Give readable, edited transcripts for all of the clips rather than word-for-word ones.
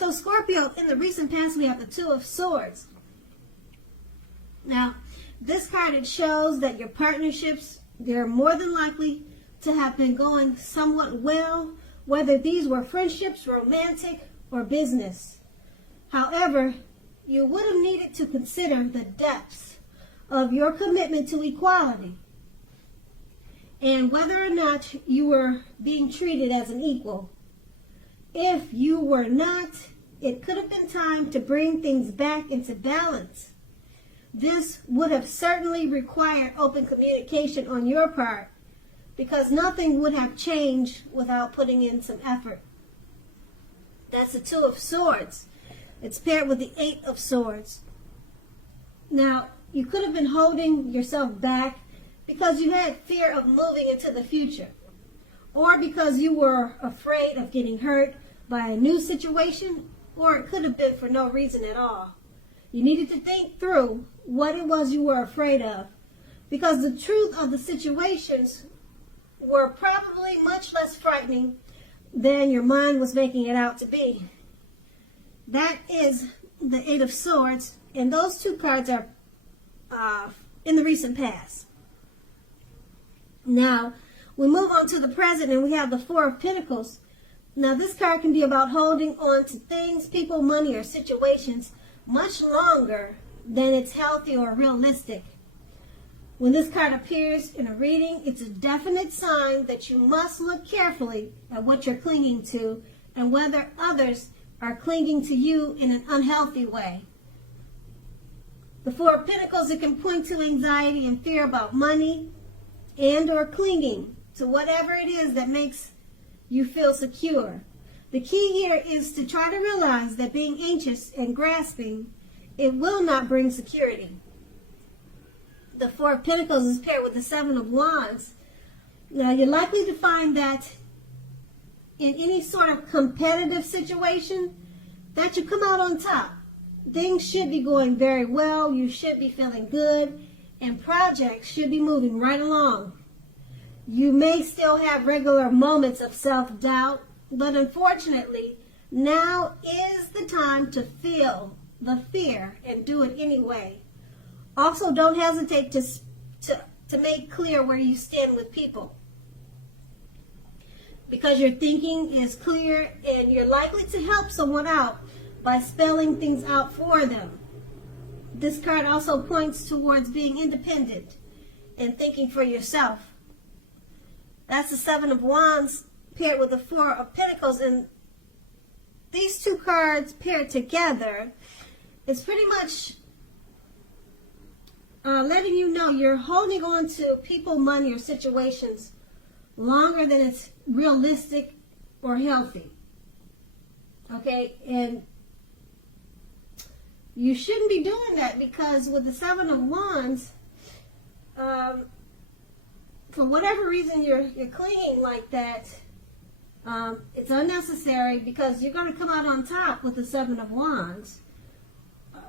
So Scorpio, in the recent past, we have the Two of Swords. Now, this card, it shows that your partnerships, they're more than likely to have been going somewhat well, whether these were friendships, romantic, or business. However, you would have needed to consider the depths of your commitment to equality and whether or not you were being treated as an equal. If you were not, it could have been time to bring things back into balance. This would have certainly required open communication on your part, because nothing would have changed without putting in some effort. That's the Two of Swords. It's paired with the Eight of Swords. Now, you could have been holding yourself back because you had fear of moving into the future, or because you were afraid of getting hurt by a new situation, or it could have been for no reason at all. You needed to think through what it was you were afraid of, because the truth of the situations were probably much less frightening than your mind was making it out to be. That is the Eight of Swords, and those two cards are in the recent past. Now, we move on to the present, and we have the Four of Pentacles. Now, this card can be about holding on to things, people, money, or situations much longer than it's healthy or realistic. When this card appears in a reading, it's a definite sign that you must look carefully at what you're clinging to and whether others are clinging to you in an unhealthy way. The Four of Pentacles, it can point to anxiety and fear about money and or clinging to whatever it is that makes you feel secure. The key here is to try to realize that being anxious and grasping, it will not bring security. The Four of Pentacles is paired with the Seven of Wands. Now, you're likely to find that in any sort of competitive situation, that you come out on top. Things should be going very well. You should be feeling good, and projects should be moving right along. You may still have regular moments of self-doubt, but unfortunately, now is the time to feel the fear and do it anyway. Also, don't hesitate to make clear where you stand with people, because your thinking is clear and you're likely to help someone out by spelling things out for them. This card also points towards being independent and thinking for yourself. That's the Seven of Wands paired with the Four of Pentacles, and these two cards paired together, it's pretty much letting you know you're holding on to people, money, or situations longer than it's realistic or healthy. Okay, and you shouldn't be doing that, because with the Seven of Wands, for whatever reason you're clinging like that, it's unnecessary, because you're going to come out on top with the Seven of Wands.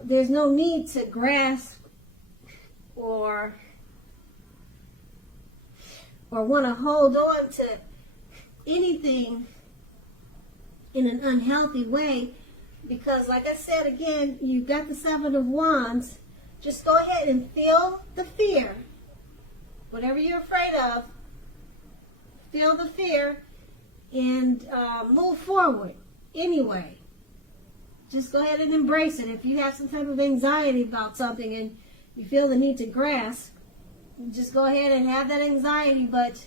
There's no need to grasp or want to hold on to anything in an unhealthy way, because like I said again, you've got the Seven of Wands. Just go ahead and feel the fear. Whatever you're afraid of, feel the fear and move forward anyway. Just go ahead and embrace it. If you have some type of anxiety about something and you feel the need to grasp, just go ahead and have that anxiety, but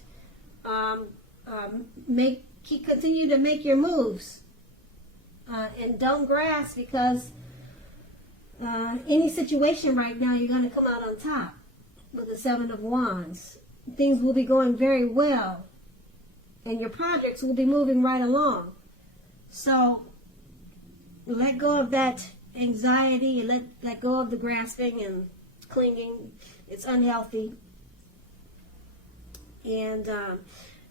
continue to make your moves. And don't grasp, because any situation right now, you're going to come out on top with the Seven of Wands. Things will be going very well, and your projects will be moving right along. So let go of that anxiety, let go of the grasping and clinging. It's unhealthy, and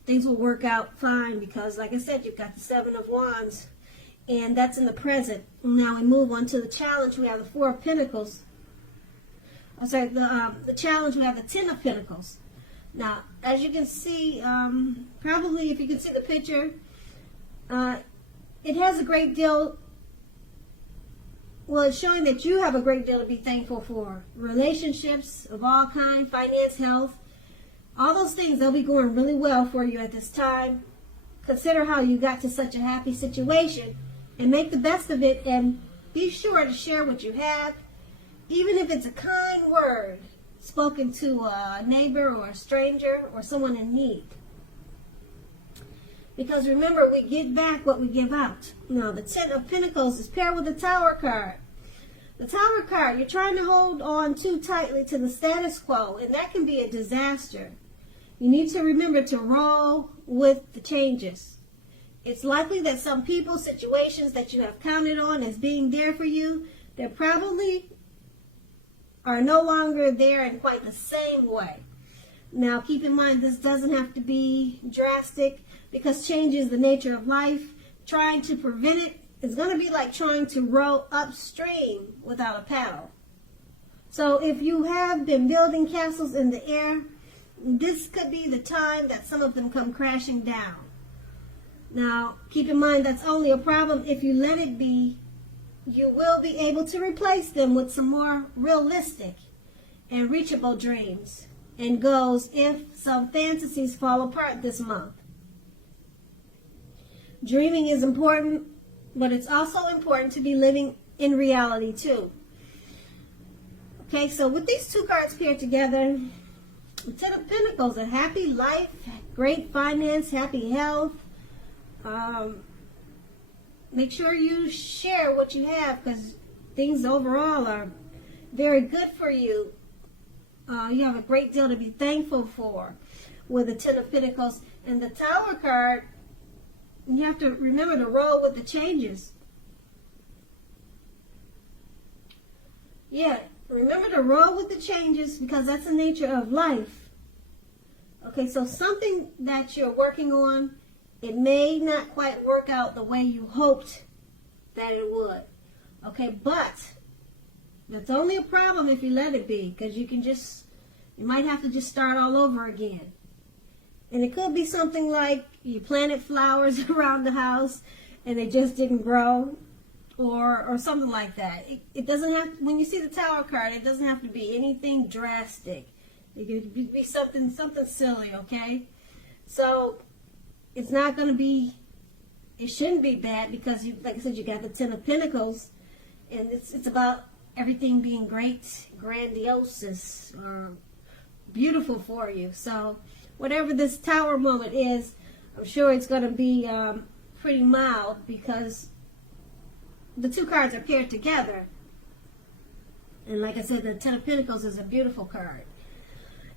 things will work out fine, because like I said, you've got the Seven of Wands, and that's in the present. Now we move on to the challenge. We have the Four of Pentacles. I'm sorry, the challenge, we have the Ten of Pentacles. Now, as you can see, probably if you can see the picture, it has a great deal Well, it's showing that you have a great deal to be thankful for. Relationships of all kinds, finance, health, all those things, they'll be going really well for you at this time. Consider how you got to such a happy situation and make the best of it, and be sure to share what you have, even if it's a kind word spoken to a neighbor or a stranger or someone in need. Because remember, we get back what we give out. Now, the Ten of Pentacles is paired with the Tower card. The Tower card, you're trying to hold on too tightly to the status quo, and that can be a disaster. You need to remember to roll with the changes. It's likely that some people, situations that you have counted on as being there for you, they probably are no longer there in quite the same way. Now, keep in mind, this doesn't have to be drastic, because change is the nature of life. Trying to prevent it is going to be like trying to row upstream without a paddle. So if you have been building castles in the air, this could be the time that some of them come crashing down. Now, keep in mind, that's only a problem if you let it be. You will be able to replace them with some more realistic and reachable dreams and goals if some fantasies fall apart this month. Dreaming is important, but it's also important to be living in reality too. Okay, so with these two cards paired together, the Ten of Pentacles, a happy life, great finance, happy health. Make sure you share what you have, because things overall are very good for you. You have a great deal to be thankful for with the Ten of Pentacles. And the Tower card, you have to remember to roll with the changes. Yeah, remember to roll with the changes, because that's the nature of life. Okay, so something that you're working on, it may not quite work out the way you hoped that it would. Okay, but that's only a problem if you let it be, because you might have to just start all over again. And it could be something like you planted flowers around the house and they just didn't grow, or something like that. It doesn't have, when you see the Tower card, it doesn't have to be anything drastic. It could be something silly, okay? So it's not going to be, it shouldn't be bad, because you, like I said, you got the Ten of Pentacles, and it's about everything being great, grandiose, or beautiful for you. So whatever this Tower moment is, I'm sure it's going to be pretty mild, because the two cards are paired together. And like I said, the Ten of Pentacles is a beautiful card.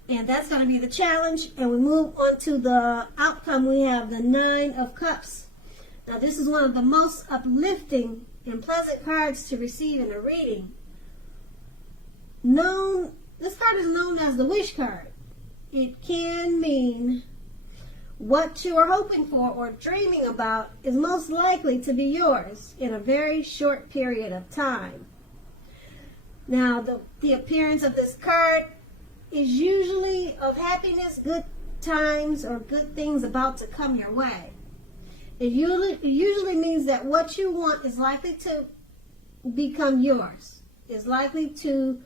And that's going to be the challenge. And we move on to the outcome. We have the Nine of Cups. Now, this is one of the most uplifting and pleasant cards to receive in a reading. This card is known as the wish card. It can mean what you are hoping for or dreaming about is most likely to be yours in a very short period of time. Now, the appearance of this card is usually of happiness, good times, or good things about to come your way. It usually means that what you want is likely to become yours, is likely to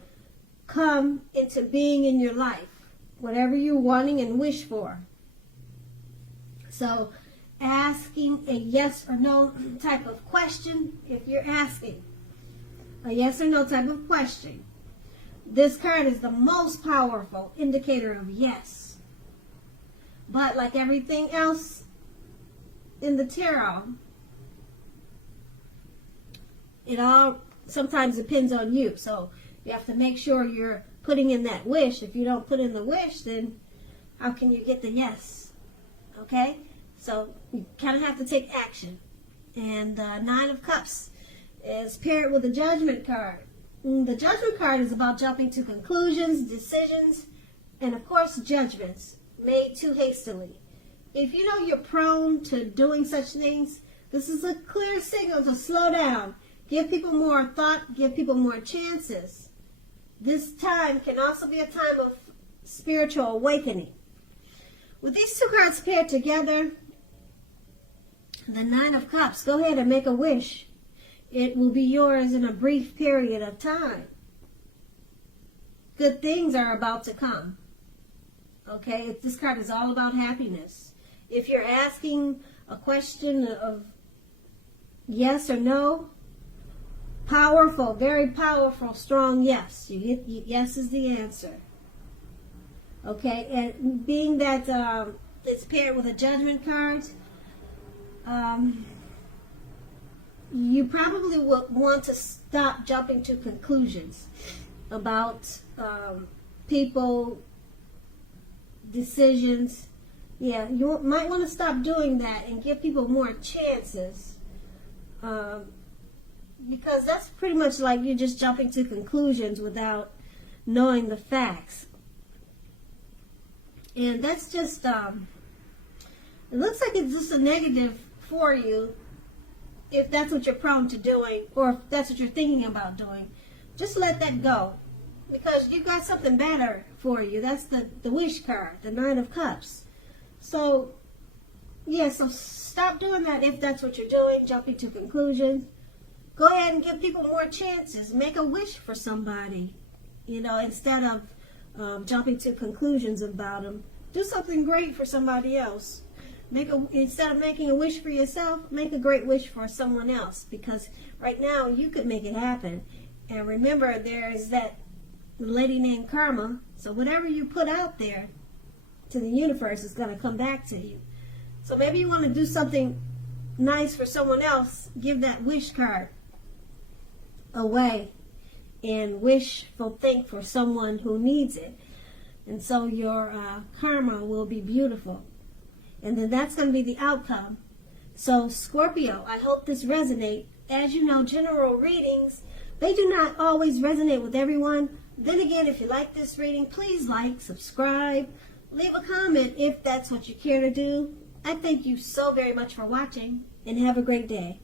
come into being in your life, whatever you're wanting and wish for. So asking a yes or no type of question, if you're asking a yes or no type of question, this card is the most powerful indicator of yes. But like everything else in the tarot, it all sometimes depends on you. So you have to make sure you're putting in that wish. If you don't put in the wish, then how can you get the yes? Okay? So you kind of have to take action. And Nine of Cups is paired with the Judgment card. The Judgment card is about jumping to conclusions, decisions, and of course judgments made too hastily. If you know you're prone to doing such things, this is a clear signal to slow down. Give people more thought, give people more chances. This time can also be a time of spiritual awakening. With these two cards paired together, the Nine of Cups, go ahead and make a wish. It will be yours in a brief period of time. Good things are about to come. Okay, this card is all about happiness. If you're asking a question of yes or no, powerful, very powerful, strong yes. You get yes is the answer. Okay, and being that it's paired with a judgment card, you probably will want to stop jumping to conclusions about people, decisions. Yeah, you might want to stop doing that and give people more chances. Because that's pretty much like you're just jumping to conclusions without knowing the facts. And that's just, it looks like it's just a negative for you if that's what you're prone to doing, or if that's what you're thinking about doing. Just let that go, because you got something better for you. That's the wish card, the Nine of Cups. So, yeah, so stop doing that if that's what you're doing, jumping to conclusions. Go ahead and give people more chances. Make a wish for somebody, instead of jumping to conclusions about them. Do something great for somebody else. Instead of making a wish for yourself, make a great wish for someone else, because right now you could make it happen. And remember, there is that lady named Karma. So whatever you put out there to the universe is going to come back to you. So maybe you want to do something nice for someone else. Give that wish card away and wishful think for someone who needs it. And so your karma will be beautiful. And then that's going to be the outcome. So Scorpio, I hope this resonates. As you know, general readings, they do not always resonate with everyone. Then again, if you like this reading, please like, subscribe, leave a comment if that's what you care to do. I thank you so very much for watching, and have a great day.